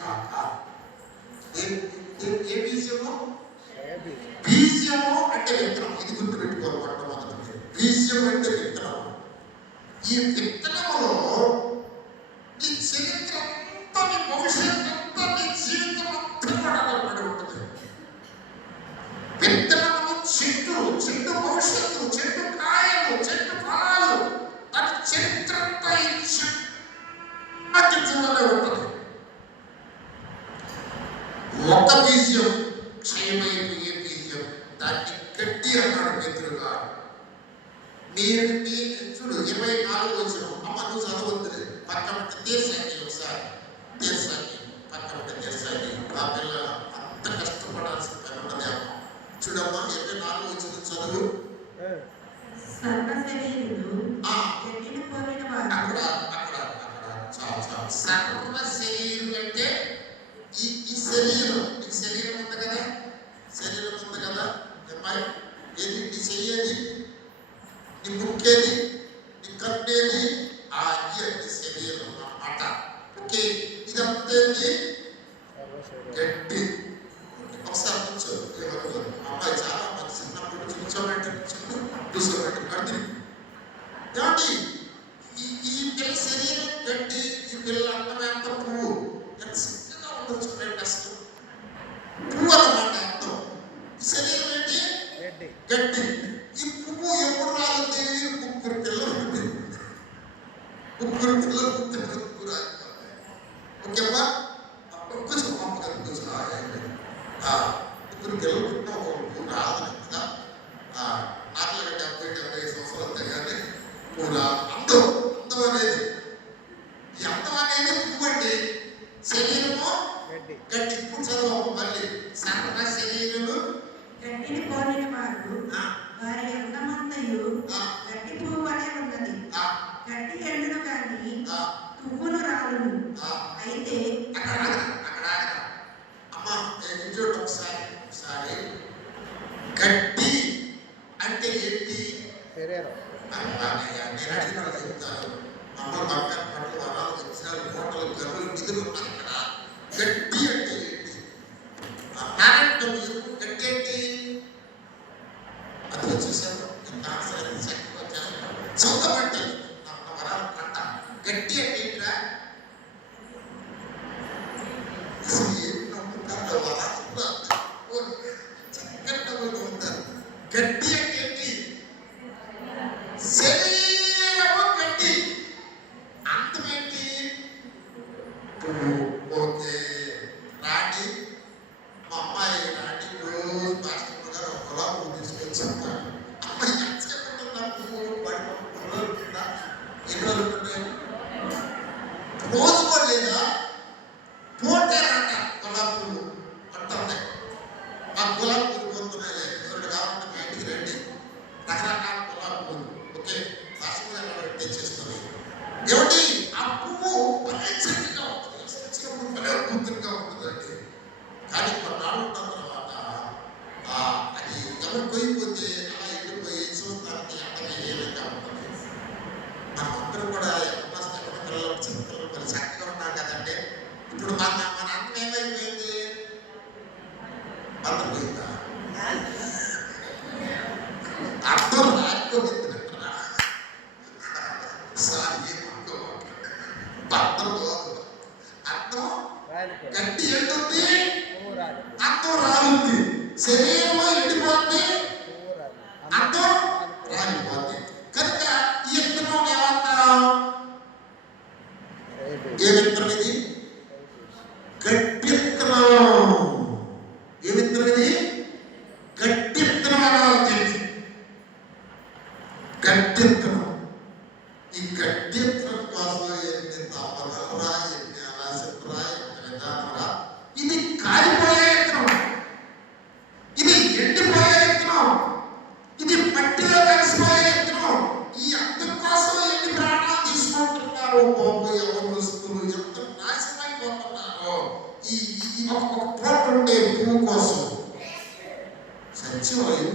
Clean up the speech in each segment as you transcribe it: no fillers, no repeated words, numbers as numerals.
కాక. ఏ బీజము? బీజము అంటే విత్తనం. ఇది గుర్తుపెట్టుకోవాలి. మొట్టమొదటి బీజం అంటే విత్తనం. ఈ విత్తనములో ఈ చరిత్ర అంతా, నీ భవిష్యత్తు అంతా, నీ జీవితం అంతా కూడా ఆధారపడి ఉంటుంది. విత్తనము చెట్టు, చెట్టు భవిష్యత్తు, చెట్టు కాయలు, చెట్టు ఫలాలు, దాని చరిత్ర అంతా ఈ చెట్టులోనే ఉంటుంది. ఒక బీజం క్షయమైపోయే బీజం, దాన్ని గట్టి అన్నాడు పేతురుగా. మీరు చూడు 24 వచ్చిన అమ్మ నువ్వు చదవద్దులే, పక్కన తీర్సాకి ఒకసారి తీర్సాకి పక్కన తీర్సాకి ఆ పిల్ల అంత కష్టపడాల్సిన పని ఉన్నది అమ్మ. చూడమ్మా 24 వచ్చిన చదువు. అక్కడ సర్వ శరీరం అంటే ఈ శరీరం, ఈ శరీరం ఉంది కదా, శరీరం ఉంది కదా అమ్మాయి, ఏది నీ చెయ్యేది, నీ ముక్కేది, నీ కట్టేది, ఆ శరీరం అన్నమాట. ఓకే, ఇదంతేది గట్టి. ఒకసారి కూర్చో. అమ్మాయి చాలా మంది చిన్నప్పుడు కూర్చోబెట్టి కూర్చోబెట్టి కట్టి ఏమండి ఈ పిల్ల శరీరం గట్టి, ఈ పిల్ల అందమే అంత పువ్వు ఎంత సిద్ధంగా ఉండదు చూడండి. అసలు పువ్వు అన్నమాట అందం. ఈ శరీరం ఏంటి? గట్టి. ఈ పువ్వు ఎప్పుడు రాలింది? 3 పిల్లలు ఉంది. 3 పిల్లలు పుట్టిన పువ్వు రాలిపోతాయి. ఓకేమ్మా, కొంచెం పంపగల కొంచెం 3 పిల్లలు పుట్టిన ఒక పువ్వు రాదు కదా. నాకు 70-75 సంవత్సరాలు కానీ పువ్వు రాదు. అందం, అందం అనేది, ఈ అందం అనేది పువ్వు అండి. శరీరము గట్టి. ఇప్పుడు చదువు మళ్ళీ. సర్వ శరీరము గట్టిని పోలిన వారు వారి అందమంతయు గట్టి పువ్వు అనే ఉన్నది. గట్టి ఎండును కానీ పువ్వును రాలును. అయితే అక్కడ అమ్మ చూడు ఒకసారి. గట్టి అంటే ఏంటి? శరీరం. నేను అడిగిన చెప్తాను. అమ్మ బంగారు పట్ల వరాలు వచ్చినారు, కోటలు గర్వులు నిధులు ఉన్నాయి ఇక్కడ. గట్టి అంటే ఏంటి? గట్టి ఏంటి? అది వచ్చేసారు. చదువుతామంటే వరాలు పంట. గట్టి అంటే ఏంట్రా? గట్టి అంటే ఏంటి? శరీరము గట్టి. అంతమేంటి? ఓకే. రాణి, మా అమ్మాయి రాణి రోజు మాస్టర్ గారు ఒక గులాబీ తీసుకొని చెప్తాను. అమ్మాయి ఎంతసేపు పువ్వు పడుకుంటుందా? ఎన్ని రోజులు ఉంటాయి? రోజు కూడా లేదా? పోతే రాట గులాబీ పువ్వు పట్టున్నాయి. ఆ గులాబీ పువ్వు పొందుతున్నాయి. ఎవరు కావాలంటే మా ఇంటికి రండి. రకరకాల గులాబీ పువ్వు. ఓకే, మాస్టర్ గారు తెచ్చేస్తుంది. ఏమిటి? ఆ పువ్వు పరిచయంగా ఉంటుంది, వచ్చినప్పుడు భలే అద్భుతంగా ఉంటుందండి. కానీ కొన్నాళ్ళు ఉన్న తర్వాత అది ఎవరు పోయిపోతే అలా ఎండిపోయి చూస్తానికి అక్కడే ఏ విధంగా ఉంటుంది. మనమందరూ కూడా ఎక్కడ పిల్లలు, చిన్న పిల్లలు మరి చక్కగా ఉన్నారు కదంటే. ఇప్పుడు మన అన్నం ఏమైపోయింది? అందరిపోయిందా? అర్థం రాకపోయింది. అర్థం గట్టి ఎండుంది, అర్థం రాలుంది. శరీరము ఎండిపోతుంది, అర్థం రాలిపోతుంది. కనుక ఈ విత్తనం ఏమంటాం? ఏ విత్తనం ఇది? గట్టి విత్తనం. ఏ విత్తనం ఇది? గట్టి విత్తనం అనాలి. గట్టి విత్తనం. ఈ గట్టి విత్తనం కోసం ఎన్ని తపనరా, ఎన్ని ఆశరా, ఎన్ని విధానరా. ఇది కాలిపోయే విత్తనం, ఇది ఎండిపోయే విత్తనం, ఇది మట్టిలో కలిసిపోయే విత్తనం. ఈ అందం కోసం ఎన్ని ప్రాణాలు తీసుకుంటున్నారు బాబు యవనస్తులు, ఎంత నాశనమైపోతున్నారు. ఈ ఒక పూట ఉండే పువ్వు కోసం. సత్యవాయు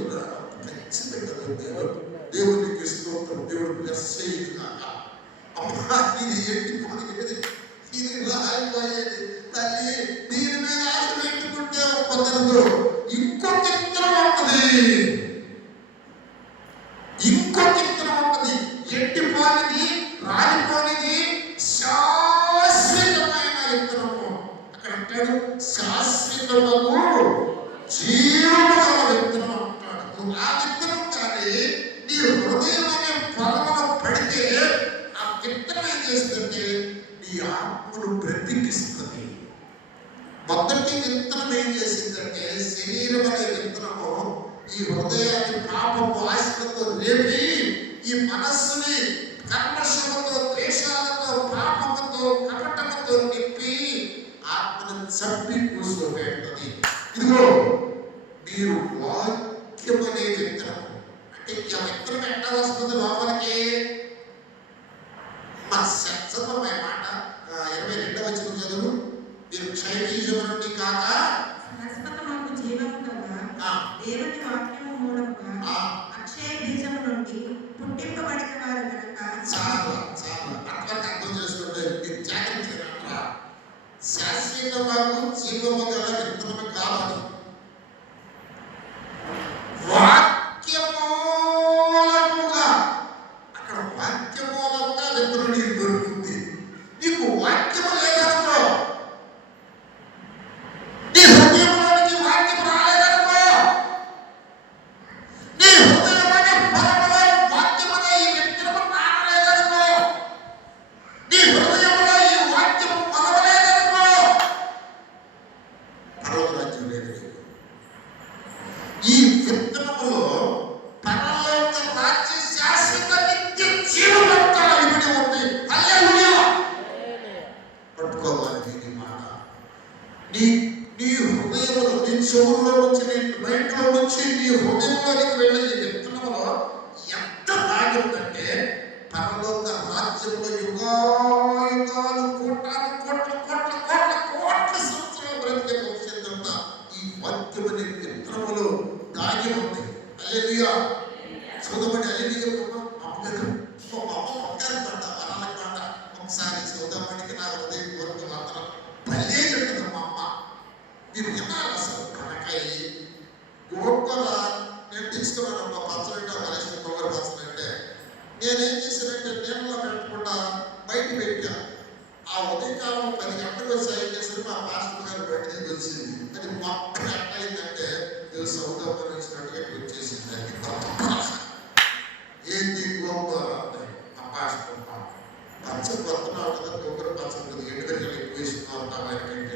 ఖచ్చితంగా దేవునికి స్తోత్రం. దేవుడు బ్లెస్ చేయదు కాక. అమ్మా ఇది ఎండిపోయేది, ఇది రాలిపోయేది. తల్లి ఏమంటాడు? శాశ్వతము జీవము గల విత్తనం అంటాడు. నువ్వు ఆ విత్తనం కానీ నీ హృదయం అనే పొలంలో పడితే ఆ విత్తనం ఏం చేస్తుందంటే నీ ఆత్మను బ్రతికిస్తుంది. మొదటి విత్తనం ఏం చేసిందంటే శరీరం అనే విత్తనము ఈ హృదయాన్ని పాపము ఆశలతో రేపి ఈ మనస్సుని కర్మశలతో ద్వేషాలతో పాపముతో కపటముతో నింపి ఆత్మను చంపి కూర్చోబెడుతుంది. ఇదిగో మీరు వాక్యం అనే విత్తనం అంటే ఈ విత్తనం ఎట్లా వస్తుంది లోపలికి? మా చదవమ్మ మాట 22వ వచనం చదువు. మీరు క్షయబీజం నుండి కాక శాశ్వతమగు జీవము గల దేవుని వాక్యము మూలముగా అక్షయ బీజము నుండి పుట్టింపబడిన వారు కనుక చాలా అట్లా అర్థం చేసుకుంటే మీరు జాగ్రత్తగా శాశ్వతమగు జీవము గల విత్తనము కావాలి. వాక్యమూలముగా అక్కడ వాక్యమూలముగా విత్తనం నీకు దొరుకుతుంది. నీకు వాక్యము లేదనుకో, నీ హృదయంలోనికి వాక్యం రాలేదనుకో, నీ హృదయమనే పొలంలో వాక్యమనే ఈ విత్తనము నానలేదనుకో, నీ హృదయంలో ఈ వాక్యము మొలవలేదనుకో, పరలోక రాజ్యం లేదు. ఈ విత్తనములో పరలోక రాజ్య శాశ్వత నిత్య జీవమంతా ఇమిడి ఉంది. హల్లెలూయా! పట్టుకోవాలి దీని మాట. నీ హృదయంలో, నీ చెవుల్లో నుంచి, నీ మైండ్లో నుంచి నీ హృదయంలోనికి వెళ్ళే ఈ విత్తనములో ఎంత దాగుందంటే పరలోక రాజ్యంలో యుగాలు కోట్ల సంవత్సరాలు బ్రతికే భవిష్యత్తు ఈ వాక్యం అనే విత్తనములో దాగి ఉంది. హల్లెలూయా! చదువుమని హల్లెలూయా. అమ్మగారు వరాలకు మాట ఒకసారి చదువుమనికి నా హృదయపూర్వక వందనం. భలే చెప్తుంది మా అమ్మ. మీరు వినాలి అసలు. కనకాయ గోంగూర నేను తీసుకున్నాను. మా పచ్చలంటే మనిషి గోంగూర పచ్చలంటే నేనేం చేశానంటే నీళ్ళలో పెట్టకుండా బయట పెట్టా. ఆ ఉదయకాలం 10 గంటలకు వచ్చి ఏం చేశారు, మా మాస్టర్ గారు బయటకి వచ్చింది. అది మొత్తం ఎట్లయిందంటే సౌదమ్మ వచ్చినట్టుగా వచ్చేసింది. అది ఏంటి గోంగూర ఆ మాస్టర్ పచ్చ కొత్తనావు కదా, గోంగూర పచ్చ ఉంటుంది, ఎండుగడ్డలు ఎక్కువ వేసుకున్నావు ఏంటంటే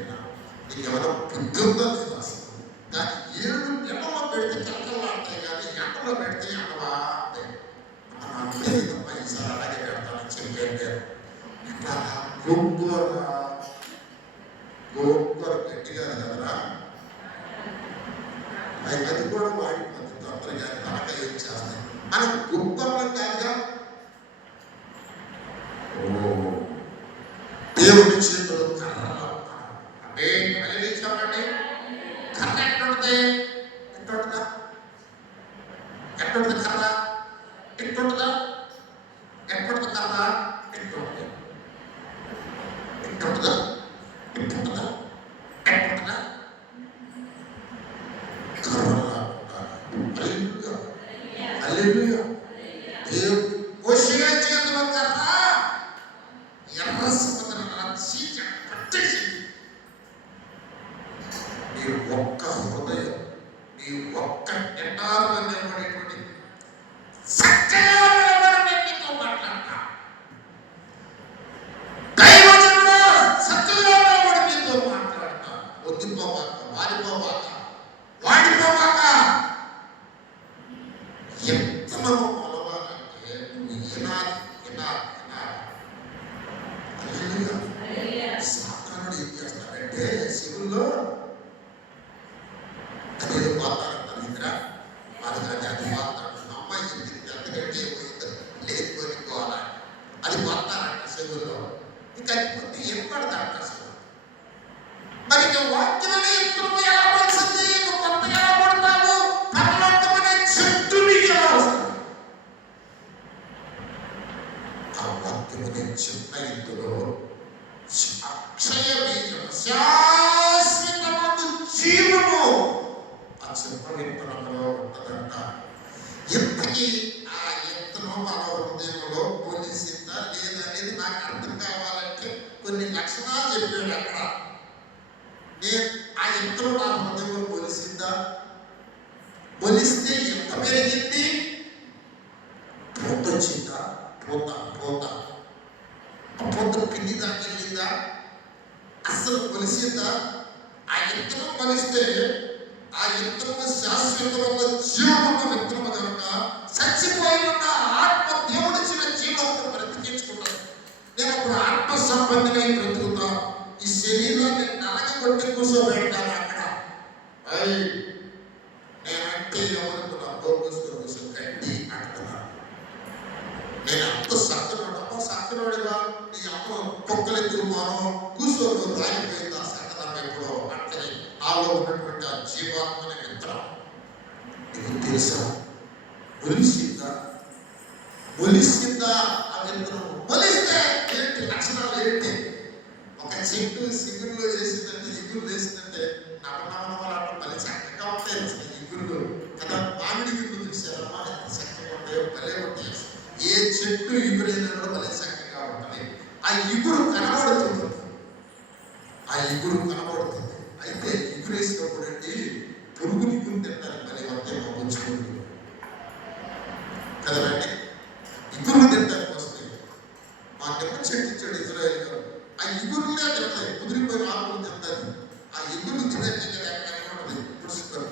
నీకు ఎవరో బుద్ధుందో లేదు అసలు. దాన్ని 7 నెలల్లో పెడితే కలకలాడతాయి కానీ ఎండలో పెడితే ఎండవా అంటే నాకు తెలియదమ్మా, ఈసారి అలాగే పెడతానని చెప్పాను. ఇట్లా గోంగూర గట్టిగా కదరా, అది కూడా వాడిపోతుంది తొందరగా. తనక ఏం చేస్తాయి మనకు గొప్పలం కాదుగా. దేవుని చేతులు కర్రలో అంటే మళ్ళీ చెప్పండి. కర్ర ఎట్లుంటుంది? ఎట్లుంటుందా? ఎట్లుంటుంది కర్ర? ఎట్లుంటుందా? ఎట్లుంటుంది కర్ర? ఎట్లుంటుంది? ఎట్లుంటుందా? ఎట్లుంటుందా? ఎట్లుంటుందా? కర్రలా ఉండాలి. హల్లెలూయా! హల్లెలూయా! దేవుడు మోషే చేతిలో కర్ర ఎర్ర సముద్రం చీక పట్టేసింది. నీ ఒక్క హృదయం, నీ ఒక్క నిటారు అనేటువంటి చక్కగా నేను నీతో మాట్లాడతా. దైవజనుడు చక్కగా నీతో మాట్లాడతా. వద్దిపోవాక, వాడిపోవాక ఎంతనము మొలవాలంటే నువ్వు వినాలి. సాధారణ ఏం చేస్తాడంటే శివుల్లో అదేదో వాతావరణం ఇంద్రా అది వాతావరణం అమ్మాయి చెప్పింది అంతకంటే లేకపోవాలి అది వాతావరణం శివుల్లో. ఇంకా ఏం పడతాడు అసలు. మరి వాక్యం అనే ఎత్తును ఎలా పడుతుంది? నువ్వు కొత్త ఎలా పడతావు? పరలోకం అనే చెట్టు నీకు ఎలా వస్తుంది? ఆ వాక్యం అనే చిన్న ఎత్తులో అక్షయ బీజం, శాశ్వతమైన జీవము ఆ చిన్న విత్తనంలో ఉంటుందంట. ఇంతకీ ఆ విత్తనం మన హృదయంలో పోలీసిందా లేదనేది నాకు అర్థం కావాలంటే కొన్ని లక్షణాలు చెప్పాడు అక్కడ. నేను ఆ యంత్రం నా హృదయంలో మొలిసిందా? మొలిస్తే ఎంత పెరిగింది? పూత వచ్చిందా? పూత పిండి దాకా వెళ్ళిందా? అసలు మొలిసిందా? ఆ యంత్రం మొలిస్తే ఆ యంత్రము శాశ్వతంగా జీవమున్న విత్తనము కనుక చచ్చిపోయిన ఆత్మ దేవుడిచ్చిన జీవంతో బ్రతికించుకున్నాను. నేను అప్పుడు ఆత్మ సంబంధమై బ్రతుకుతా. ఈ శరీరాన్ని నలగొట్టి కూర్చోబెడతాను అక్కడ. నేనంటే ఎవరుకున్నా బోగుస్తూ గడ్డి అంటున్నాను. నేను అంత సక్కనోడిగా నీ అమ్మ పొక్కలెత్తుకున్నాను కూర్చోను రాలిపోయింది ఆ సక్కదమ్మ ఎప్పుడో అంటే నాలో ఉన్నటువంటి ఆ జీవాత్మని విత్తనం నీకు తెలుసా? మొలిసిందా ఆ విత్తనం? మొలిస్తే ఏంటి లక్షణాలు ఏంటి? ఒక చెట్టు సిగురులో వేసిందంటే ఇగురు వేసిందంటే నవనవనవలాటం మళ్ళీ చక్కగా ఉంటాయి ఇగురులు కదా. మామిడి ఇగురు చూసారమ్మా ఎంత చక్కగా ఉంటాయో, భలే ఉంటాయి. ఏ చెట్టు ఇగురైనా కూడా భలే చక్కగా ఉంటుంది. ఆ ఇగురు కనబడుతుంది. అయితే ఇగురు వేసినప్పుడు అండి పురుగుని ఇగురు తింటారు మళ్ళీ వస్తాయి మా పుచ్చుకుంటూ కదండి. ఇగురు తింటానికి వస్తాయి. మా కింద చెట్టు ఇచ్చాడు ఇజ్రాయేల్ గారు. ఆ ఇగురులే తింటాయి, కుదిరిపోయిన ఆకులు తింటారు. ఆ ఇగురు తినేది కనబడుతుంది. పుడుస్తారు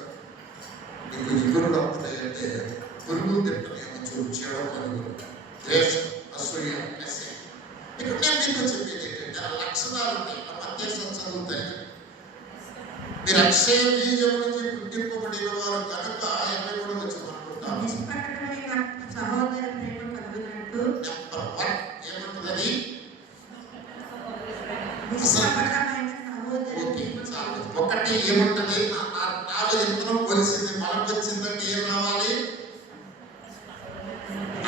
నీకు ఇగురులు వస్తాయంటే పురుగులు తింటానేమో చూడు. చేయడం పరుగులు, ద్వేషం, అసూయ, ఇక్కడ నేను మీకు చెప్పేది ఏంటంటే ఆ లక్షణాలు ఉంటాయి. ఆ మధ్యస్థం చదువుతాయి. మీరు అక్షయ బీజం నుంచి పుట్టింపబడిన వారు కనుక ఎక్కడ కూడా వచ్చి అనుకుంటాను. నెంబర్ 1 ఏమంటుందని ఒకటి ఏముంటది? నాలో ఎంతో కొలిసింది మనకు వచ్చిందంటే ఏం రావాలి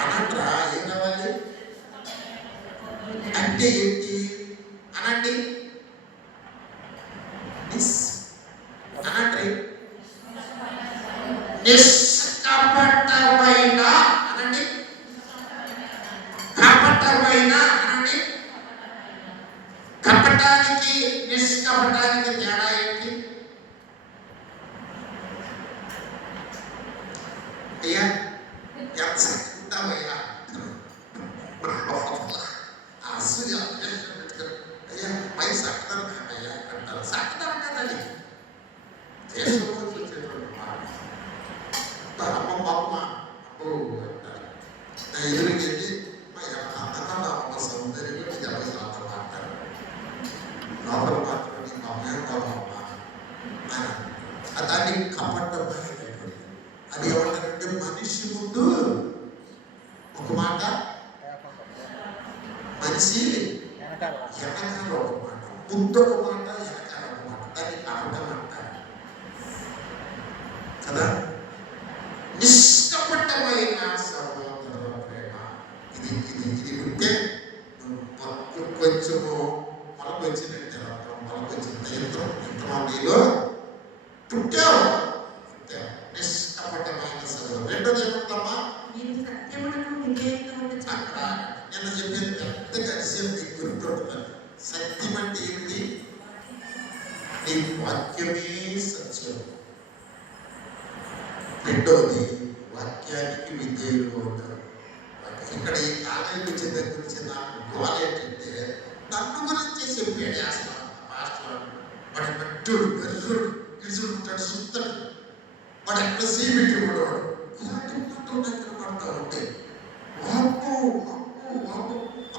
అనంటరా? ఏం రావాలి అంటే ఏంటి అనండి? అనండి నిష్కపటమైన అనండి, కపటమైన అనండి. కపటానికి నిష్కపటానికి తేడా ఏంటి? అయ్యా ఎంత ఉంటావయ్యా అసూయ పెట్టుకోరు. అయ్యా పై సక్కదనం అయ్యా అంటారు. సక్కదనం కదండి చేసుకోవచ్చు వచ్చేటువంటి మాట. అమ్మ పాప అబ్బో అంటారు. నా ఎదురుకి వెళ్ళి అంతకన్నా అమ్మ సౌందర్యం ఇది ఎవరి లోపల మాట్లాడు లోపల మాట్లాడి మా అమ్మాయి బాబమ్మ అని దాన్ని కపటమైనటువంటి అది ఏమంటారంటే మనిషి ముందు ఒక మాట, మనిషి వెనకాల ఒక మాట, ముందు ఒక మాట, వెనకాల ఒక మాట. దాన్ని కపటం అంటారు కదా. నిష్కపటమైన సహోదర ప్రేమ ఇది ఉంటే కొంచెము మనకు వచ్చినట్టు మనకు వచ్చిన యంత్రం నీలో పుట్టావు. నిష్కపటమైన సహోదరు. రెండోది ఏమంటామా? అక్కడ నేను చెప్పేది పెద్ద కలిసి మీకు గుర్తుంటున్నాను. సత్యం అంటే ఏమిటి? నీ వాక్యమే సత్యం. రెండోది వాక్యానికి విధేయులుగా ఉంటారు. ఇక్కడ ఈ కాలేజీ వచ్చే దగ్గర నుంచి నాకు గోల ఏంటంటే నన్ను గురించి చెప్పాడు అసలు మాస్టర్. వాడు పెట్టుడు గర్రుడు ఇసుకుంటాడు, సుత్తడు, వాడు ఎక్కడ సీబిట్టి కూడా వాడు ఇలాంటి మాటలు దగ్గర పడతా ఉంటే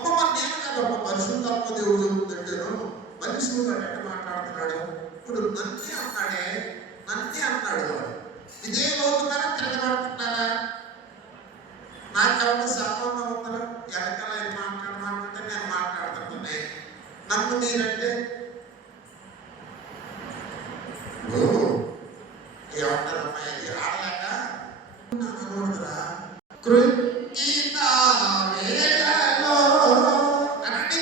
అమ్మ నేను కాదమ్మ పరిశుద్ధాత్మ దేవుడు చెబుతుందంటేను మనిషి వాడు ఎట్ట మాట్లాడుతున్నాడు. ఇప్పుడు నన్నే అన్నాడు వాడు. ఇదే అవుతున్నారా తిరగబడుతున్నారా? నాకేమన్నా సంబంధం ఉందా? వెనకాల మాట్లాడమంటే నేను మాట్లాడుతుంటే నన్ను మీరంటే ఏమంటారమ్మా ఇది ఆడలేక అనుకుంటారా? అనండి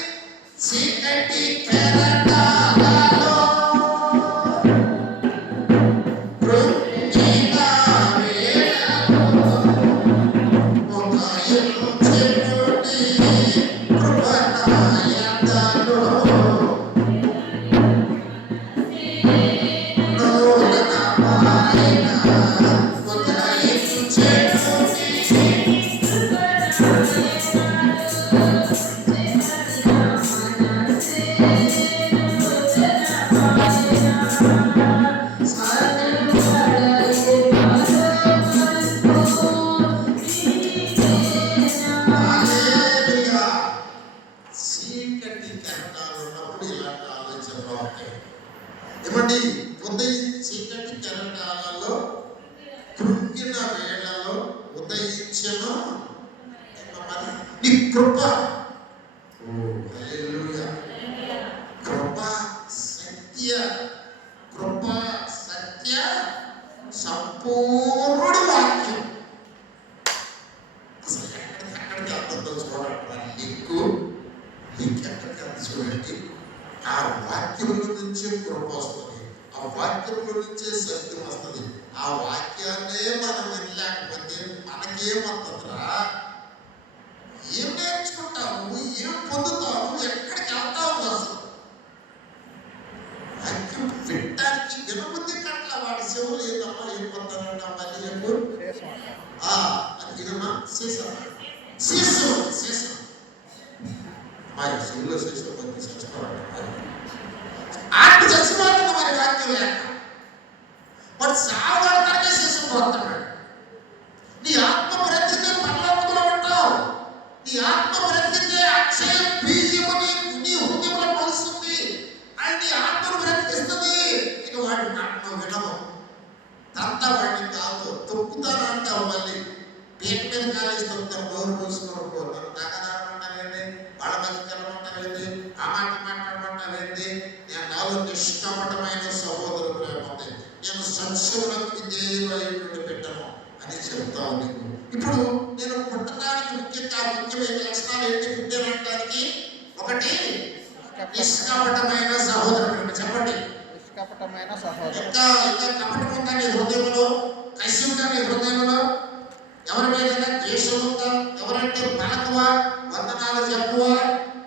చీకటి కెరటాలలో వాక్యం. ఏమండి, ఉదయం చీకటి కెరటాలలో కృంగిన వేళలో ఉదయించను నీ కృప. హల్లెలూయా. కృప సత్య, కృప సత్య సంపూర్ణ వాక్యం. అసలు ఎక్కడికి అర్థంతో చూడండి, ఎక్కడికి అర్థం చూడండి. ఆ వాక్యముల నుంచే కృప వస్తుంది, ఆ వాక్యముల నుంచే సత్యం వస్తుంది. ఆ వాక్యాన్నే మనం వినలేకపోతే మనకేమవుతుందిరా? ఏం నేర్చుకుంటాము, ఏం పొందుతాము, ఎక్కడికి వెళ్తాము? అసలు వాక్యం వినటానికి వినబుద్ధి కట్ల వాడి చెవులు ఏదమ్మా ఏం పొందాలంట మళ్ళీ చెప్పు. అది ఏదమ్మా శేషం మా చెవులో శేషం పొంది చచ్చిపోవాలి. ఆత్మ చచ్చిపోతుంది మరి వాక్యం లేక. వాడు సావడానికి శేషం పోతున్నాడు. నీ ఆత్మ బ్రతికితే పరలోకంలో ఉంటావు. నీ ఆత్మ బ్రతికితే అక్షయ బీజము నీ హృదయంలో మొలుస్తుంది. అని నీ ఆత్మను బ్రతికిస్తుంది. ఇక వాడి ఆత్మ వినము, తంతా వాడిని కాదు తొక్కుతానంటావు. మళ్ళీ పేట మీద కాలేసి తొక్కుతారు. నోరు మూసుకోరు. నన్ను తాగదామంటావేంటి, వాళ్ళ మధ్యకి వెళ్ళమంటావేంటి, ఆ మాట మాట్లాడమంటావేంటి? నేను నాలో నిష్కపటమైన సహోదరు ప్రేమ ఉంది, నేను సంశయములకు విధేయులైనటువంటి పెట్టను అని చెప్తావు నీకు. ఇప్పుడు నేను పుట్టడానికి ముఖ్యమైన లక్షణాలు ఏంటి పుట్టానంటానికి? ఒకటి నిష్కపటమైన సహోదర ప్రేమ. చెప్పండి, నిష్కపటమైన సహోదర. ఇంకా కపటం ఉందా నీ హృదయంలో? కసి ఉందా నీ హృదయంలో? ఎవరి మీద ద్వేషం ఉందా? ఎవరంటే పలకవా, వందనాలు చెప్పువా?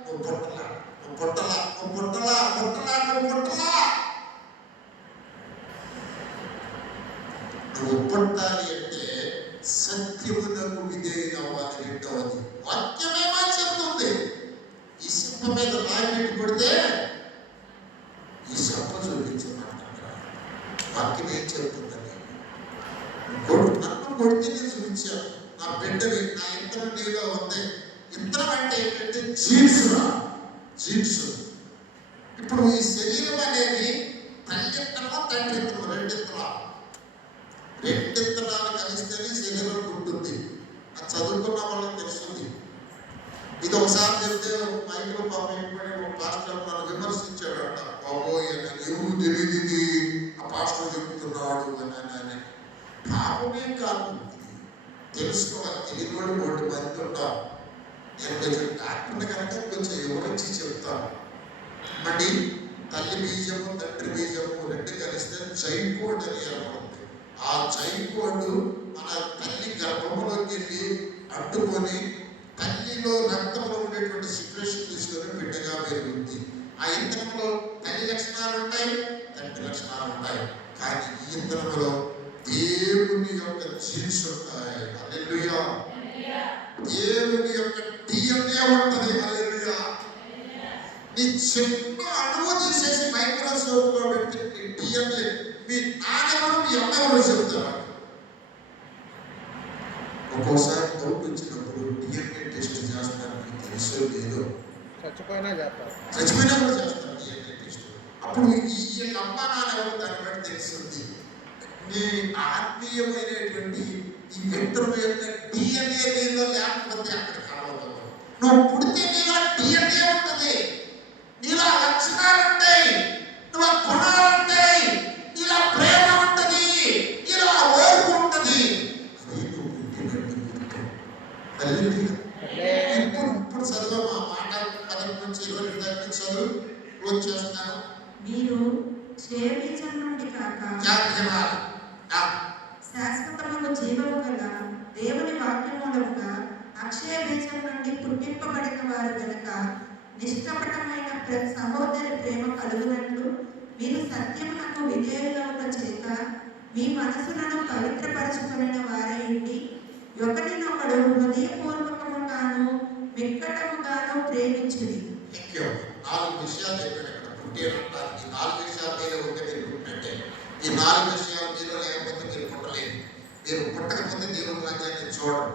నువ్వు పుట్టలా, నువ్వు పుట్టలా, నువ్వు పుట్టలా, పుట్టలా, నువ్వు పుట్టలా. నువ్వు పుట్టాలి అంటే సత్యమునకు విధేయులవ్వాలి. రెండవది వాక్యమేమో చెప్తుంది. ఈ సింప మీద రాయిపెట్టి కొడితే ఈ సింప చూపించమంటారా? వాక్యం ఏం చెప్తుందని నన్ను కొడితే నేను చూపించాను. నా బిడ్డవి, నా ఇంతరం నీలో ఉంది. ఇంతరం అంటే ఏంటంటే జీన్స్. ఇప్పుడు ఈ శరీరం అనేది తల్లిత్తనమా తండ్రి ఇత్తనం, రెండిత్తనాలు కలిస్తేనే శరీరం ఉంటుంది. అది చదువుకున్న వాళ్ళకి తెలుస్తుంది. ఇది ఒకసారి చెప్తే మైక్రో పాపం పాస్టర్ నన్ను విమర్శించాడట. బాబోయ్ ఎవరు తెలియదు ఇది ఆ పాస్టర్ చెబుతున్నాడు అని. పాపమే కాదు, తెలుసుకోవాలి. తెలియని వాడు 3 మంది ఉంటారు. నేను కొంచెం డాక్టర్ని కనుక కొంచెం వివరించి చెప్తాను. మళ్ళీ తల్లి బీజము తండ్రి బీజము రెండు కలిస్తే జైకోడ్ అని ఏర్పడుతుంది. ఆ జైకోడ్ మన తల్లి గర్భంలోకి వెళ్ళి అడ్డుకొని తల్లిలో రక్తంలో ఉండేటువంటి సిక్రేషన్ తీసుకొని బిడ్డగా పెరుగుతుంది. ఆ ఇంధనంలో తల్లి లక్షణాలు ఉంటాయి, తండ్రి లక్షణాలు ఉంటాయి. కానీ ఈ ఇంధనంలో దేవుని యొక్క జీన్స్ ఉంటాయి. హల్లెలూయా. దేవుని యొక్క DNA ఉంటుంది. హల్లెలూయా. నీ చిన్న అణువు తీసేసి మైక్రోస్కోప్ లో పెట్టి నీ DNA మీ నాన్నెవరు మీ అమ్మెవరు చెప్తారు. ఒక్కోసారి డౌట్ వచ్చినప్పుడు DNA టెస్ట్ చేస్తారు. మీకు తెలుసో లేదో, చచ్చిపోయినా కూడా చేస్తారు DNA టెస్ట్. అప్పుడు ఈ అమ్మ నాన్నెవరు దాన్ని బట్టి తెలుస్తుంది. నీ ఆత్మీయమైనటువంటి ఈ వ్యక్తుల యొక్క DNA నీలో లేకపోతే అక్కడ కలవదు. నువ్వు పుడితే నీలో DNA ఉంటుంది, నీలో లక్షణాలు ఉంటాయి, నీలో గుణాలు ఉంటాయి, నీలో ప్రేమ ఉంటుంది, నీలో ఓర్పు ఉంటుంది. ఇప్పుడు చదువు మా మాట 10 నుంచి 20 దాకా చదువు రోజు చేస్తున్నాను. మీరు క్షయబీజం నుండి కాక శాశ్వతమైన జీవము గల దేవుని వాక్యమూలముగా అక్షయ బీజం నుండి పుట్టింపబడిన వారు గనుక నిష్కపటమైన సహోదరి ప్రేమ కలుగునట్లు మీరు సత్యమునకు విధేయులవుట చేత మీ మనసులను పవిత్రపరచుకున్న వారైండి ఒకరినొకడు హృదయపూర్వకముగాను మిక్కటముగాను ప్రేమించుడి. 4 విషయాలు చెప్పాడు ఇక్కడ. పుట్టేయడానికి 4 విషయాలు మీలో ఉంటే మీరు పుట్టినట్టే. ఈ 4 విషయాలు మీలో లేకపోతే మీరు పుట్టలేదు. మీరు పుట్టకపోతే దేవుని రాజ్యాన్ని చూడరు.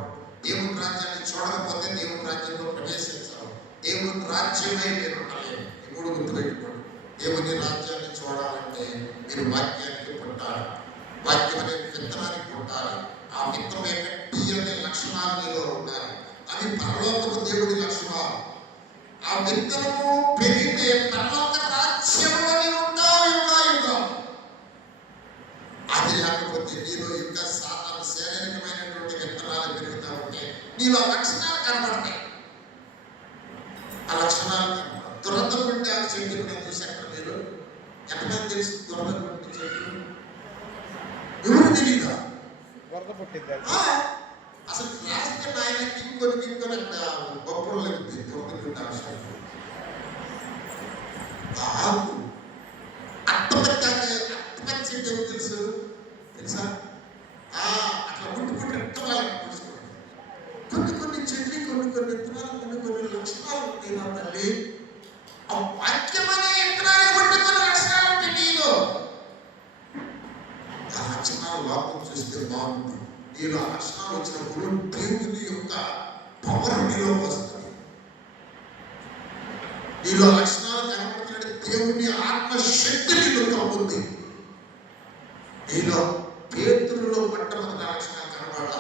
దేవుని రాజ్యాన్ని చూడకపోతే దేవుని రాజ్యంలో ప్రవేశించరు. దేవుని రాజ్యమై మీరు ఉండలేదు. ఇప్పుడు గుర్తుపెట్టుకోండి, దేవుని రాజ్యం రాజ్యాన్ని చూడాలంటే మీరు వాక్యానికి పుట్టాలి. వాక్యం అనే విత్తనానికి పుట్టాలి. ఆ విత్తనం ఏంటంటే అనే లక్షణాలు మీలో ఉండాలి. అవి పరలోకపు దేవుడి లక్షణాలు. ఆ విత్తనము పెరిగితే పరలోక రాజ్యంలోనే ఉంటావు యుగం. అది లేకపోతే నీలో ఇంకా సాధారణ శారీరకమైనటువంటి విత్తనాలు పెరుగుతూ ఉంటే నీలో లక్షణాలు కనబడతాయి. ఆ లక్షణాలు దురద గుండె ఆ చెట్టు కూడా చూశారు మీరు. ఎంతమంది తెలుసు దురద గుండె చెట్టు? ఎవరు తెలియదా? అసలు రాస్తే ఆయన కింకొని అక్కడ గొప్పలు లేదు. దురద గుండె అవసరం ఆకు అట్టపచ్చి చెట్టు ఎవరు తెలుసా? అట్లా ముట్టుకుంటే కొన్ని చెట్లు కొన్ని విత్తనాలు కొన్ని లక్షణాలు ఉంటాయి. నా తల్లి ఆ వాక్యం అనే విత్తనాలు కొన్ని లక్షణాలు ఉంటాయి నీలో. ఆ లక్షణాలు లోపం చూస్తే బాగుంది. నీలో ఆ లక్షణాలు వచ్చినప్పుడు దేవుని యొక్క పవర్ నీలోకి వస్తుంది. నీలో లక్షణాలు కనబడుతున్నట్టు దేవుని ఆత్మశక్తి నీలో కమ్ముంది. నీలో పేతురులో మొట్టమొదటి లక్షణాలు కనబడాల.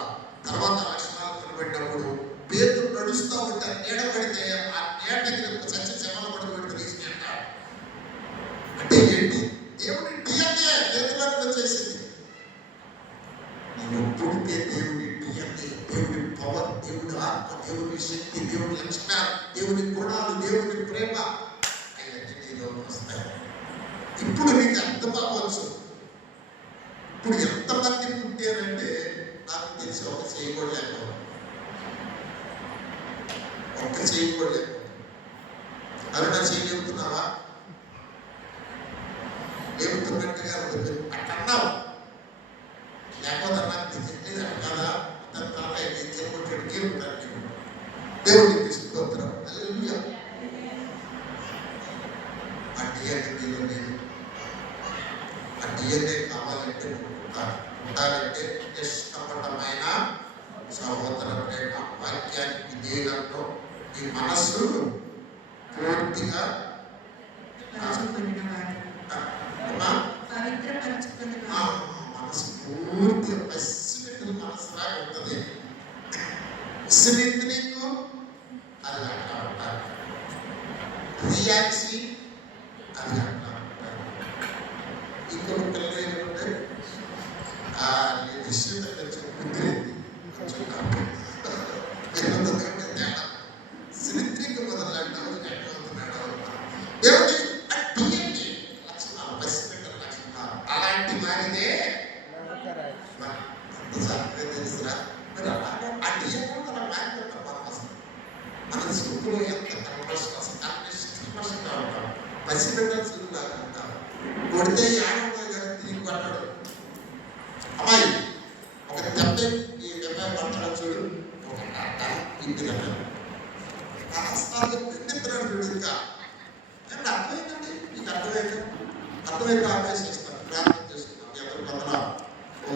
తర్వాత లక్షణాలు కనబడినప్పుడు పేతురు నడుస్తూ ఉంటే నీడ పడితే ఆ నీడకి చచ్చి చెమలు పడిపోయి తీసుకుంటాడు. అంటే ఏంటి? దేవుని డిఎన్ఏ దేవుడిలోకి వచ్చేసింది. నీవు పుడితే దేవుని డిఎన్ఏ, దేవుని పవర్, దేవుని ఆత్మ, దేవుని శక్తి, దేవుని లక్షణాలు, దేవుని గుణాలు, దేవుని ప్రేమ అవన్నీ నీలోకి వస్తాయి. ఇప్పుడు నీకు అర్థం అవ్వచ్చు. ఇప్పుడు ఎంతమంది పుట్టారంటే నాకు తెలిసి ఒక చేయకూడలేకపో అరుణ చేయగలుగుతున్నావా? లేపుతున్నట్టుగా అట్టన్నావు. లేకపోతే నాకు తెలియదు అంటారా? చేయబోటాడికే ఉంటాను. దేవుడికి తీసుకుపోతున్నాం. ఆ డిఎన్ఏ నీలో లేదు. ఆ డిఎన్ఏ కావాలంటే ఉండాలంటే నిష్కపటమైన సహోదర ప్రేమ, వాక్యానికి విధేయులతో ఈ మనస్సు పూర్తిగా మనసు పూర్తిగా పసిపెట్టిన మనసులా ఉంటుంది. నీకు అది అట్లా ఉంటారు. రియాక్సి అది అట్లా ఉంటారు. ఇంకొక పిల్లలు ఏమంటే కుదిరింది కొంచెం సిలింద్రికి మొదలంటావు ఎట్లవుతున్నాడు దేవుడి డిఎన్ఏ లక్షణాలు, పసిపెట్టిన లక్షణాలు అలాంటి వారిదే తెలుసురా. మరి అలాగే ఆ డిఎన్ఏ మనం మారిపోతాం. మన సుఖులు ఎంత కన్వర్షన్గా ఉంటాం. పసిపెట్టిన సుఖులాగా ఉంటాం. కొడితే ఏడుంటుంది కదా తిరిగి కొట్టాడు. అమ్మాయి ఒక దెబ్బ ఈ దెబ్బ పడతాడు చూడు, ఒక ఇంటి ఆ హస్తాలు నిందిస్తున్నాడు చూడు. ఇంకా అంటే అర్థమైందండి. మీకు అర్థమైతే ఆపేసేస్తాను. ప్రార్థన చేస్తున్నాం. ఎవరు బదలా ఓ